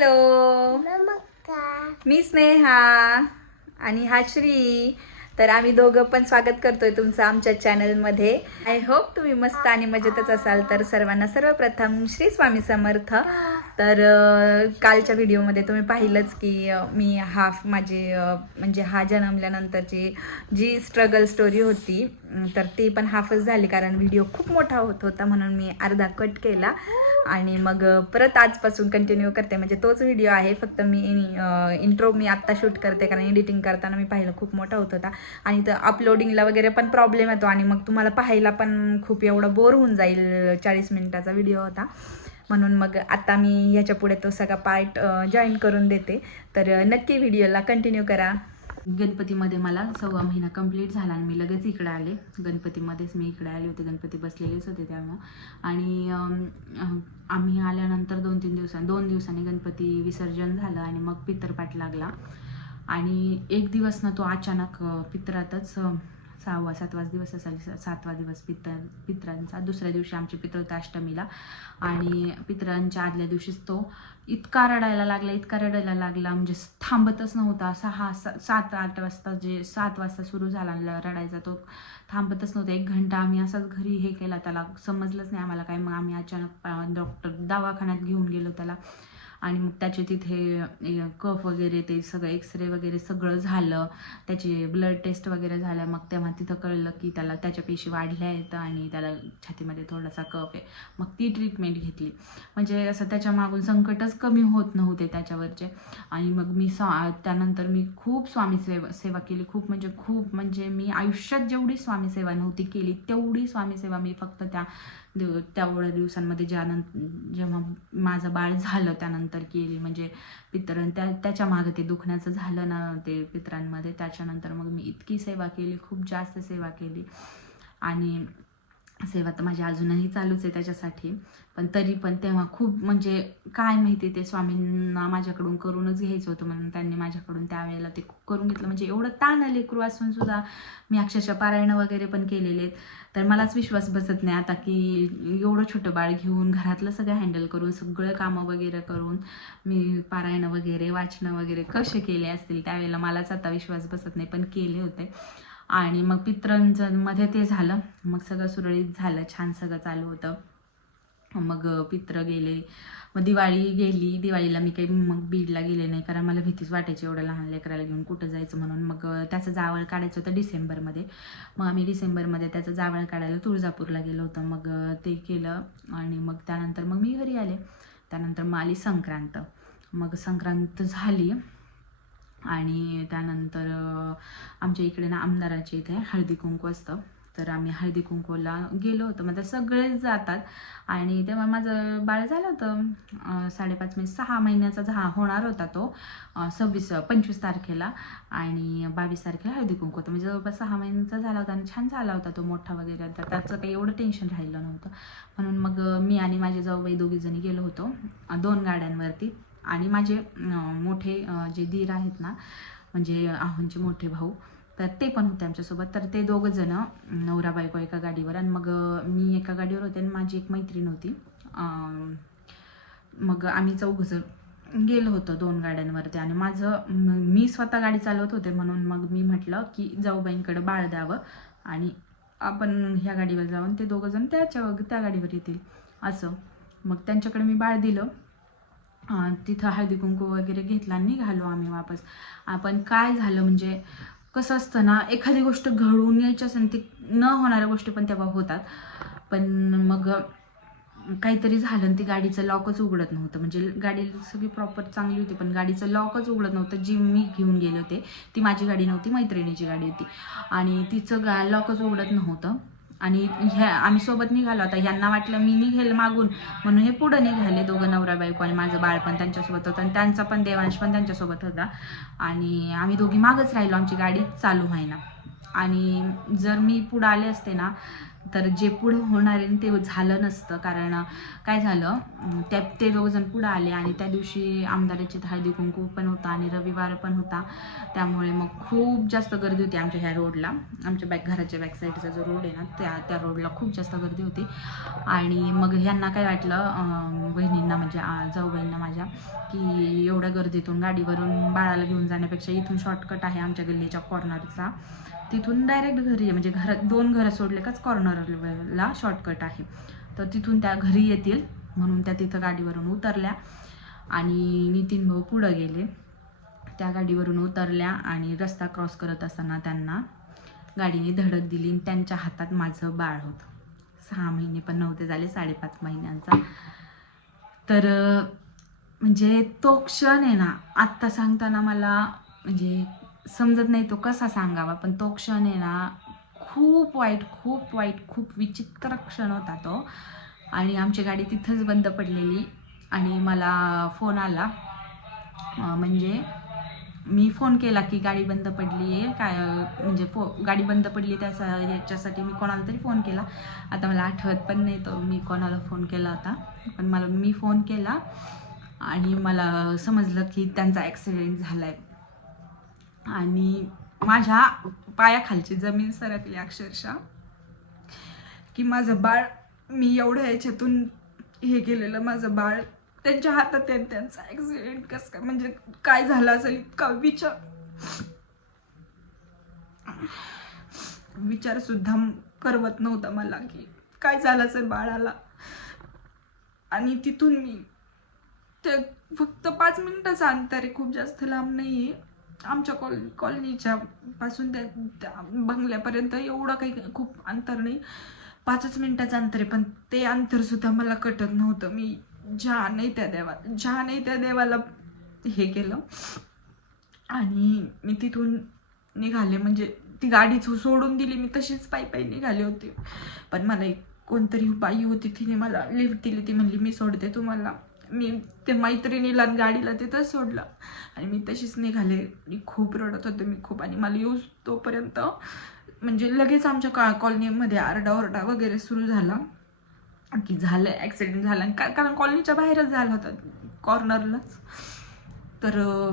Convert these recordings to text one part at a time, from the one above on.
Hello मी स्नेहा आणि हा श्री. तर आम्ही दोघं पण स्वागत करतोय तुमचं आमच्या चॅनलमध्ये. आय होप तुम्ही मस्त आणि मजेतच असाल. तर सर्वांना सर्वप्रथम श्री स्वामी समर्थ. तर कालच्या व्हिडिओमध्ये तुम्ही पाहिलंच की मी हाफ माझे म्हणजे हा जन्मल्यानंतरची जी स्ट्रगल स्टोरी होती तर ती पण हाफच झाली कारण व्हिडिओ खूप मोठा होत होता म्हणून मी अर्धा कट केला. आणि मग परत आजपासून कंटिन्यू करते. म्हणजे तोच व्हिडिओ आहे फक्त मी इंट्रो मी आत्ता शूट करते कारण एडिटिंग करताना मी पाहिलं खूप मोठा होत होता. आणि तर अपलोडिंगला वगैरे पण प्रॉब्लेम येतो. आणि मग तुम्हाला पाहायला पण खूप एवढं बोर होऊन जाईल चाळीस मिनिटाचा व्हिडिओ होता. म्हणून मग आता मी ह्याच्या पुढे तो सगळा पार्ट जॉईन करून देते. तर नक्की व्हिडिओला कंटिन्यू करा. गणपतीमध्ये मला सव्वा महिना कंप्लीट झाला आणि मी लगेच इकडे आले. गणपतीमध्येच मी इकडे आले होते. गणपती बसलेलेच होते त्यामुळं आणि आम्ही आल्यानंतर दोन तीन दिवसां दोन दिवसांनी गणपती विसर्जन झालं आणि मग पितरपाठ लागला. आणि एक दिवस ना तो अचानक पितरातच पित्रातच सहावा सातवाच दिवस असाल सातवा दिवस पितर पित्रांचा. दुसऱ्या दिवशी आमची होता अष्टमीला. आणि पितरांच्या आदल्या दिवशीच तो इतका रडायला लागला इतका रडायला लागला. म्हणजे थांबतच नव्हता. सहा सा- सात आठ वाजता जे सात वाजता सुरू झाला रडायचा तो थांबतच नव्हता. एक घंटा आम्ही असाच घरी हे केला. त्याला समजलंच नाही आम्हाला काय मग आम्ही अचानक डॉक्टर दवाखान्यात घेऊन गेलो त्याला. आणि मग त्याचे तिथे कफ वगैरे ते सगळं एक्सरे वगैरे सगळं झालं. त्याची ब्लड टेस्ट वगैरे झाल्या. मग तेव्हा तिथं कळलं की त्याला त्याच्या पेशी वाढल्या आहेत आणि त्याला छातीमध्ये थोडासा कफ आहे. मग ती ट्रीटमेंट घेतली. म्हणजे असं त्याच्या मागून संकटच कमी होत नव्हते त्याच्यावरचे. आणि मग मी सा त्यानंतर मी खूप स्वामी सेवा सेवा केली. खूप म्हणजे खूप म्हणजे मी आयुष्यात जेवढी स्वामी सेवा नव्हती केली तेवढी स्वामी सेवा मी फक्त त्या दिव तेवढ्या दिवसांमध्ये ज्यानंतर जेव्हा माझं बाळ झालं त्यानंतर केली म्हणजे पितरण त्या त्याच्या मागं ते दुखण्याचं झालं ना ते पितरांमध्ये त्याच्यानंतर मग मी इतकी सेवा केली खूप जास्त सेवा केली. आणि सेवा तर माझी अजूनही चालूच आहे त्याच्यासाठी. पण तरी पण तेव्हा खूप म्हणजे काय माहिती ते स्वामींना माझ्याकडून करूनच घ्यायचं होतं म्हणून त्यांनी माझ्याकडून त्यावेळेला ते करून घेतलं. म्हणजे एवढं ताण लेकरू असून सुद्धा मी अक्षरशः पारायणं वगैरे पण केलेले आहेत. तर मलाच विश्वास बसत नाही आता की एवढं छोटं बाळ घेऊन घरातलं सगळं हँडल करून सगळं कामं वगैरे करून मी पारायणं वगैरे वाचणं वगैरे कसे केले असतील त्यावेळेला मलाच आता विश्वास बसत नाही पण केले होते. आणि मग पित्रांचं ते झालं. मग सगळं सुरळीत झालं. छान सगळं चालू होतं. मग पित्र गेले. मग दिवाळी गेली. दिवाळीला मी काही मग बीडला गेले नाही कारण मला भीतीच वाटायची एवढं लहान लेकराला घेऊन कुठं जायचं म्हणून. मग त्याचं जावळ काढायचं होतं डिसेंबरमध्ये. मग आम्ही डिसेंबरमध्ये त्याचं जावळ काढायला तुळजापूरला गेलो होतो. मग ते केलं आणि मग त्यानंतर मग मी घरी आले. त्यानंतर मग आली संक्रांत. मग संक्रांत झाली आणि त्यानंतर आमच्या इकडे ना आमदाराच्या इथे हळदी कुंकू असतं. तर आम्ही हळदी कुंकूला गेलो होतो. मग सगळेच जातात. आणि तेव्हा माझं बाळ झालं होतं. साडेपाच म्हणजे सहा महिन्याचा झा होणार होता तो. सव्वीस पंचवीस तारखेला. आणि बावीस तारखेला हळदी कुंकू होतं. म्हणजे जवळपास सहा महिन्याचा झाला होता आणि छान झाला होता तो मोठा वगैरे. तर त्याचं काही एवढं टेन्शन राहिलं नव्हतं. म्हणून मग मी आणि माझे जाऊबाई दोघीजणी गेलो होतो. दोन गाड्यांवरती. आणि माझे मोठे जे दीर आहेत ना म्हणजे आहोंचे मोठे भाऊ तर ते पण होते आमच्यासोबत. तर ते दोघं जण नवरा बायको एका गाडीवर आणि मग मी एका गाडीवर होते आणि माझी एक मैत्रीण होती. मग आम्ही चौघजण गेलो होतो दोन गाड्यांवरती आणि माझं मी स्वतः गाडी चालवत होते म्हणून मग मी म्हटलं की जाऊबाईंकडे बाळ द्यावं आणि आपण ह्या गाडीवर जाऊन ते दोघं जण त्याच्या त्या गाडीवर येतील. असं. मग त्यांच्याकडे मी बाळ दिलं. तिथं हळदी कुंकू वगैरे घेतला आणि निघालो आम्ही वापस. आपण काय झालं म्हणजे कसं असतं ना एखादी गोष्ट घडून यायची असेल ती न होणाऱ्या गोष्टी पण तेव्हा होतात. पण मग काहीतरी झालं आणि ती गाडीचं लॉकच उघडत नव्हतं. म्हणजे गाडी सगळी प्रॉपर चांगली होती पण गाडीचं लॉकच उघडत नव्हतं. जी मी घेऊन गेले होते ती माझी गाडी नव्हती मैत्रिणीची गाडी होती. आणि तिचं गा लॉकच उघडत नव्हतं. आणि ह्या आम्ही सोबत निघालो. आता ह्यांना वाटलं मी निघेल मागून. म्हणून हे पुढं निघाले दोघं नवरा बायको आणि माझं बाळ पण त्यांच्यासोबत होतं आणि त्यांचा पण देवांश पण त्यांच्यासोबत होता. आणि आम्ही दोघी मागच राहिलो. आमची गाडी चालू व्हायना आणि जर मी पुढं आले असते ना तर जे पुढं होणार आहे ते झालं नसतं. कारण काय झालं त्या ते दोघंजण पुढं आले आणि त्या दिवशी आमदाराची हळदी कुंकू पण होता आणि रविवार पण होता. त्यामुळे मग खूप जास्त गर्दी होती आमच्या ह्या रोडला. आमच्या बॅक घराच्या बॅक साईडचा जो रोड आहे ना त्या त्या रोडला खूप जास्त गर्दी होती. आणि मग ह्यांना काय वाटलं बहिणींना म्हणजे आ, जाऊ बहिणींना माझ्या की एवढ्या गर्दीतून गाडीवरून बाळाला घेऊन जाण्यापेक्षा इथून शॉर्टकट आहे आमच्या गल्लीच्या कॉर्नरचा तिथून डायरेक्ट घरी आहे. म्हणजे घर दोन घरं सोडले काच कॉर्नरला शॉर्टकट आहे. तर तिथून त्या घरी येतील म्हणून त्या तिथं गाडीवरून उतरल्या आणि नितीन भाऊ पुढं गेले. त्या गाडीवरून उतरल्या आणि रस्ता क्रॉस करत असताना त्यांना गाडीने धडक दिली आणि त्यांच्या हातात माझं बाळ होतं. सहा महिने पण नव्हते झाले साडेपाच महिन्यांचा. तर म्हणजे तो क्षण आहे ना आत्ता सांगताना मला म्हणजे समजत नाही तो कसा सांगावा पण तो क्षण आहे ना खूप वाईट खूप वाईट खूप विचित्र क्षण होता तो. आणि आमची गाडी तिथंच बंद पडलेली आणि मला फोन आला. म्हणजे मी फोन केला की गाडी बंद पडली आहे काय म्हणजे फो गाडी बंद पडली त्याचा याच्यासाठी मी कोणाला तरी फोन केला. आता मला आठवत पण नाही तो मी कोणाला फोन केला होता. पण मला मी फोन केला आणि मला समजलं की त्यांचा ॲक्सिडेंट झाला आहे आणि माझ्या पायाखालची जमीन सरकली अक्षरशः की माझं बाळ मी एवढ्या याच्यातून हे केलेलं माझं बाळ त्यांच्या हातात त्यांचा ॲक्सिडेंट कसं काय म्हणजे काय झालं असेल इतका विचार. विचार सुद्धा करवत नव्हता मला की काय झालं असेल बाळाला. आणि तिथून मी ते फक्त पाच मिनिटाचं अंतर आहे खूप जास्त लांब नाही आहे आमच्या कॉल कॉलनीच्या पासून त्या त्या बंगल्यापर्यंत एवढं काही खूप अंतर नाही. पाचच मिनटाचं अंतर आहे पण ते अंतर सुद्धा मला कटत नव्हतं. मी ज्या नाही त्या देवा ज्या नाही त्या देवाला हे केलं आणि मी तिथून निघाले. म्हणजे ती गाडी सोडून दिली. मी तशीच पायी पायी निघाले होते. पण मला एक कोणतरी बाई होती तिने मला लिफ्ट दिली. ती म्हणली मी सोडते तुम्हाला. मी ते मैत्रिणीला आणि गाडीला तिथंच सोडलं. आणि मी तशीच निघाले. मी खूप रडत होते मी खूप. आणि मला येऊ तोपर्यंत म्हणजे लगेच आमच्या का कॉलनीमध्ये आरडाओरडा वगैरे सुरू झाला की झालं ॲक्सिडेंट झाला. आणि का- कारण कॉलनीच्या बाहेरच झाला होता कॉर्नरलाच तर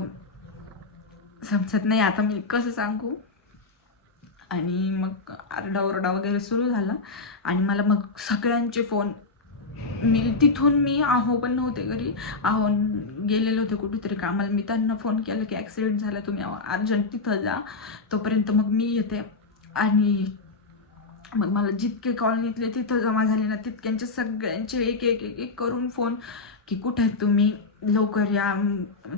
समजत नाही आता मी कसं सांगू. आणि मग आरडाओरडा वगैरे सुरू झाला. आणि मला मग सगळ्यांचे फोन मी तिथून मी आहो पण नव्हते घरी. आहो गेलेले होते कुठेतरी कामाला. मी त्यांना फोन केला की ॲक्सिडेंट झाला तुम्ही अर्जंट तिथं जा. तोपर्यंत मग मी येते. आणि मग मला जितके कॉलनीतले तिथं जमा झाले ना तितक्यांचे सगळ्यांचे एक एक एक एक करून फोन की कुठे आहेत तुम्ही? लवकर या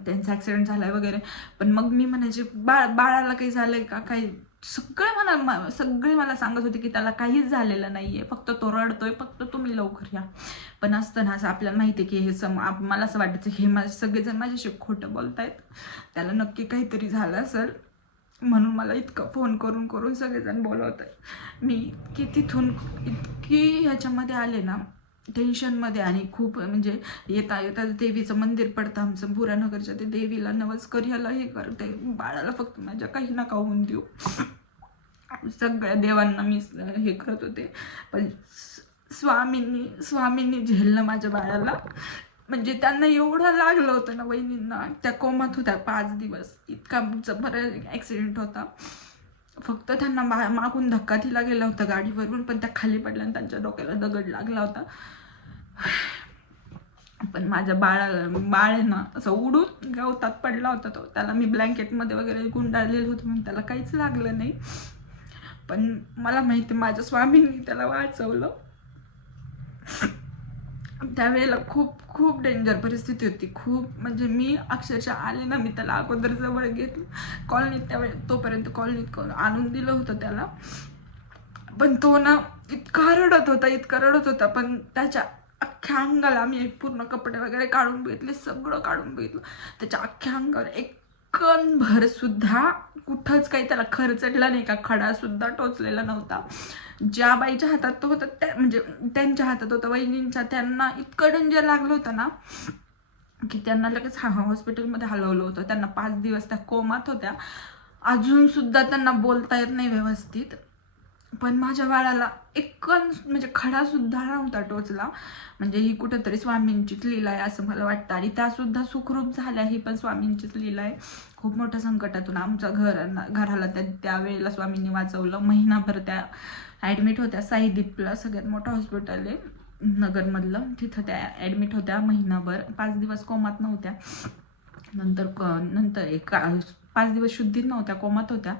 त्यांचा ॲक्सिडेंट झालाय वगैरे. पण मग मी म्हणायचे बाळ बाळाला काही झालं आहे का? काही सगळे मला सगळे मला सांगत होते की त्याला काहीच झालेलं नाही आहे फक्त तो रडतोय. फक्त तुम्ही लवकर या. पण असताना असं आपल्याला माहिती आहे की हे सम मला असं वाटायचं हे माझे सगळेजण माझ्याशी खोटं बोलतायत. त्याला नक्की काहीतरी झालं असेल. म्हणून मला इतकं फोन करून करून सगळेजण बोलवत आहे मी की तिथून इतकी ह्याच्यामध्ये आले ना टेन्शनमध्ये आणि खूप म्हणजे येता येता देवीचं मंदिर पडतं आमचं बुरानगरच्या ते देवीला नवस कर ह्याला हे करते बाळाला फक्त माझ्या काही नका होऊन देऊ. सगळ्या देवांना मी हे करत होते. पण स्वामींनी स्वामींनी झेललं माझ्या बाळाला. म्हणजे त्यांना एवढं लागलं होतं ना वहिनींना. त्या कोमात होत्या पाच दिवस. इतका बरं ॲक्सिडेंट होता. फक्त त्यांना मा मागून धक्का दिला गेला होता गाडीवरून पण त्या खाली पडल्या आणि त्यांच्या डोक्याला दगड लागला होता. पण माझ्या बाळाला बाळ आहे ना असं उडून गवतात पडला होता तो. त्याला मी ब्लँकेटमध्ये वगैरे गुंडाळलेलं होतं म्हणून त्याला काहीच लागलं नाही. पण मला माहिती माझ्या स्वामींनी त्याला वाचवलं. त्यावेळेला खूप खूप डेंजर परिस्थिती होती. खूप म्हणजे मी अक्षरशः आले ना मी त्याला अगोदर जवळ घेतलं. कॉलनीत त्यावेळे तोपर्यंत कॉलनीत करून आणून दिलं होतं त्याला. पण तो ना इतका रडत होता इतका रडत होता. पण त्याच्या अख्ख्या अंगाला मी पूर्ण कपडे वगैरे काढून बघितले सगळं काढून बघितलं. त्याच्या अख्ख्या अंगावर एक कणभर सुद्धा कुठंच काही त्याला खरचडला नाही का? खडा सुद्धा टोचलेला नव्हता. ज्या बाईच्या हातात तो होता त्या म्हणजे त्यांच्या हातात होता वहिनींच्या. त्यांना इतकं डेंजर लागलं होतं ना की त्यांना लगेच हा हॉस्पिटलमध्ये हलवलं होतं. त्यांना पाच दिवस त्या कोमात होत्या. अजून सुद्धा त्यांना बोलता येत नाही व्यवस्थित. पण माझ्या बाळाला एक म्हणजे खडा सुद्धा नव्हता टोचला. म्हणजे ही कुठंतरी स्वामींचीच लीला आहे असं मला वाटतं. आणि त्या सुद्धा सुखरूप झाल्या ही पण स्वामींचीच लीला आहे. खूप मोठ्या संकटातून आमच्या घर घराला त्या त्यावेळेला स्वामींनी वाचवलं. महिनाभर त्या ॲडमिट होत्या. साईदीपला सगळ्यात मोठं हॉस्पिटल आहे नगरमधलं. तिथं त्या ॲडमिट होत्या महिनाभर. पाच दिवस कोमात नव्हत्या. नंतर क नंतर एक पाच दिवस शुद्धीत नव्हत्या कोमात होत्या.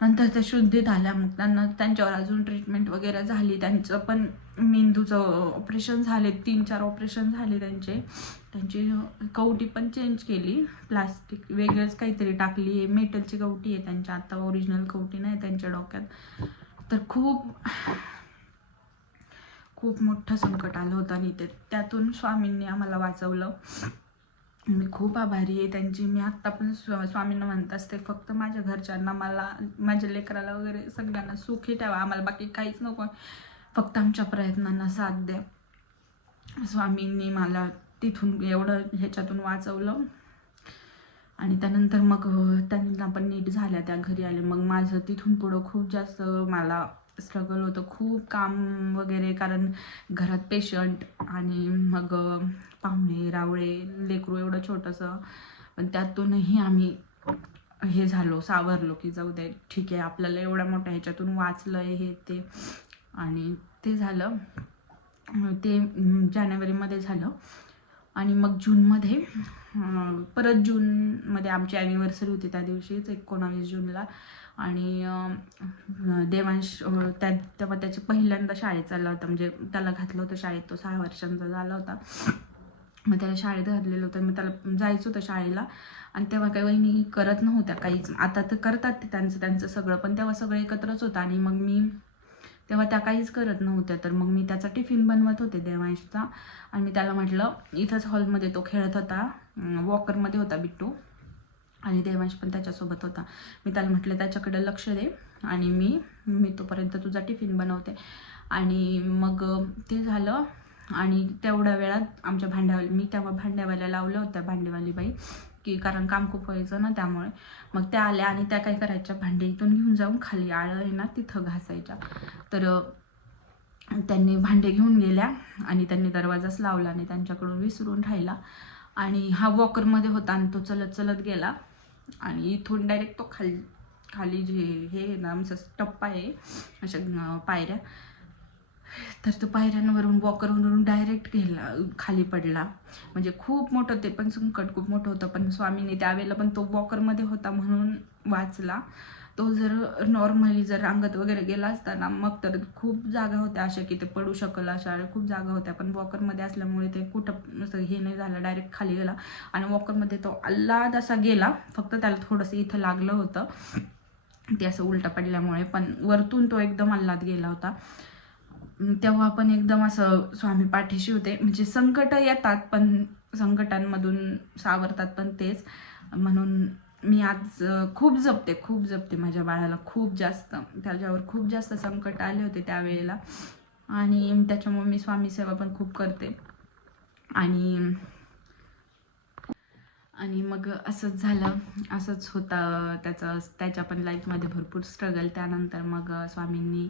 नंतर त्या शुद्धीत आल्या मग त्यांना त्यांच्यावर अजून ट्रीटमेंट वगैरे झाली. त्यांचं पण मेंदूचं ऑपरेशन झाले. तीन चार ऑपरेशन झाले त्यांचे. त्यांची कवटी पण चेंज केली. प्लास्टिक वेगळंच काहीतरी टाकली आहे. मेटलची कवटी आहे त्यांच्या. आता ओरिजिनल कवटी नाही त्यांच्या डोक्यात. तर खूप खूप मोठं संकट आलं होतं आणि ते त्यातून स्वामींनी आम्हाला वाचवलं. मी खूप आभारी आहे. त्यांची मी आत्ता पण स्व स्वामींना म्हणत असते फक्त माझ्या घरच्यांना मला माझ्या लेकराला वगैरे सगळ्यांना सुखी ठेवा. आम्हाला बाकी काहीच नको. फक्त आमच्या प्रयत्नांना साथ द्या. स्वामींनी मला तिथून एवढं ह्याच्यातून वाचवलं. आणि त्यानंतर मग त्यांना पण नीट झाल्या त्या घरी आले मग माझं तिथून पुढं खूप जास्त मला स्ट्रगल होतं. खूप काम वगैरे कारण घरात पेशंट आणि मग पाहुणे रावळे लेकरू एवढं छोटंसं. पण त्यातूनही आम्ही हे झालो सावरलो की जाऊ दे ठीक आहे आपल्याला एवढ्या मोठ्या ह्याच्यातून वाचलं आहे हे ते. आणि ते झालं. ते जानेवारीमध्ये झालं. आणि मग जूनमध्ये परत जूनमध्ये आमची ॲनिव्हर्सरी होती त्या दिवशीच एकोणावीस जूनला. आणि देवांश त्या तेव्हा त्याचे पहिल्यांदा शाळेत चालला होता. म्हणजे त्याला घातलं होतं शाळेत तो सहा वर्षांचा झाला होता. मग त्याला शाळेत घातलेलं होतं. मग त्याला जायचं होतं शाळेला. आणि तेव्हा काही वहिनी करत नव्हत्या काहीच. आता तर करतात ते त्यांचं त्यांचं सगळं. पण तेव्हा सगळं एकत्रच होतं आणि मग मी तेव्हा त्या काहीच करत नव्हत्या. तर मग मी त्याचा टिफिन बनवत होते देवांशचा. आणि मी त्याला म्हटलं इथंच हॉलमध्ये तो खेळत होता. वॉकरमध्ये होता बिट्टू. आणि देवांश पण त्याच्यासोबत होता. मी त्याला म्हटलं त्याच्याकडे लक्ष दे. आणि मी मी तोपर्यंत तुझा टिफिन बनवते. आणि मग ते झालं. आणि तेवढ्या वेळात आमच्या भांड्यावाली मी तेव्हा भांड्यावाल्या लावल्या होत्या भांडेवाली बाई की कारण काम खूप व्हायचं ना त्यामुळे. मग त्या आल्या आणि त्या काय करायच्या भांडे इथून घेऊन जाऊन खाली आळं आहे ना तिथं घासायच्या. तर त्यांनी भांडे घेऊन गेल्या आणि त्यांनी दरवाजाच लावला आणि त्यांच्याकडून विसरून राहिला. आणि हा वॉकरमध्ये होता आणि तो चलत चलत गेला. आणि इथून डायरेक्ट तो खाली खाली जे हे आहे ना आमचा टप्पा आहे अशा पायऱ्या. तर तो पायऱ्यांवरून वॉकरवरून डायरेक्ट गेला खाली पडला. म्हणजे खूप मोठं ते पण संकट खूप मोठं होतं. पण स्वामीने त्यावेळेला पण तो वॉकरमध्ये होता म्हणून वाचला. तो जर नॉर्मली जर रांगत वगैरे गेला असताना मग तर खूप जागा होत्या अशा की ते पडू शकल अशा खूप जागा होत्या. पण वॉकरमध्ये असल्यामुळे ते कुठं असं हे नाही झालं डायरेक्ट खाली गेला. आणि वॉकरमध्ये तो अल्लाद असा गेला. फक्त त्याला थोडंसं इथं लागलं होतं. ते असं उलटा पडल्यामुळे. पण वरतून तो एकदम अल्लाद गेला होता. तेव्हा पण एकदम असं स्वामी पाठीशी होते. म्हणजे संकट येतात पण संकटांमधून सावरतात पण तेच. म्हणून मी आज खूप जपते खूप जपते माझ्या बाळाला खूप जास्त. त्याच्यावर खूप जास्त संकट आले होते त्यावेळेला. आणि त्याच्यामुळे मी स्वामी सेवा पण खूप करते. आणि आणि मग असंच झालं. असंच होतं त्याचं त्याच्या पण लाईफमध्ये भरपूर स्ट्रगल त्यानंतर मग स्वामींनी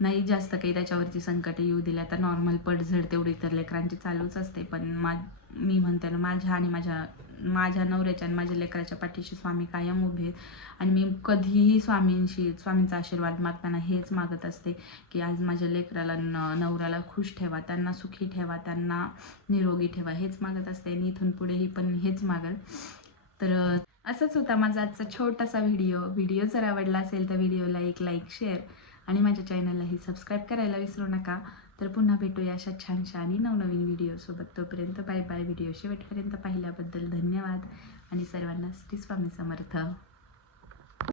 नाही जास्त काही त्याच्यावरती संकट येऊ दिले आता नॉर्मल पडझड तेवढी तर लेकरांची चालूच असते. पण मा मी म्हणते ना माझ्या आणि माझ्या माझ्या नवऱ्याच्या आणि माझ्या लेकराच्या पाठीशी स्वामी कायम उभे आहेत. आणि मी कधीही स्वामींशी स्वामींचा आशीर्वाद मागताना हेच मागत असते की आज माझ्या लेकराला न नवऱ्याला खुश ठेवा त्यांना सुखी ठेवा त्यांना निरोगी ठेवा हेच मागत असते. आणि इथून पुढेही पण हेच मागल. तर असंच होता माझा आजचा छोटासा व्हिडिओ. व्हिडिओ जर आवडला असेल तर व्हिडिओला एक लाईक शेअर आणि माझ्या चॅनललाही सबस्क्राईब करायला विसरू नका. तर पुन्हा भेटूया अशा छानशा आणि नवनवीन व्हिडिओसोबत तोपर्यंत बाय बाय व्हिडिओ शेवटपर्यंत पाहिल्याबद्दल धन्यवाद. आणि सर्वांना श्री स्वामी समर्थ.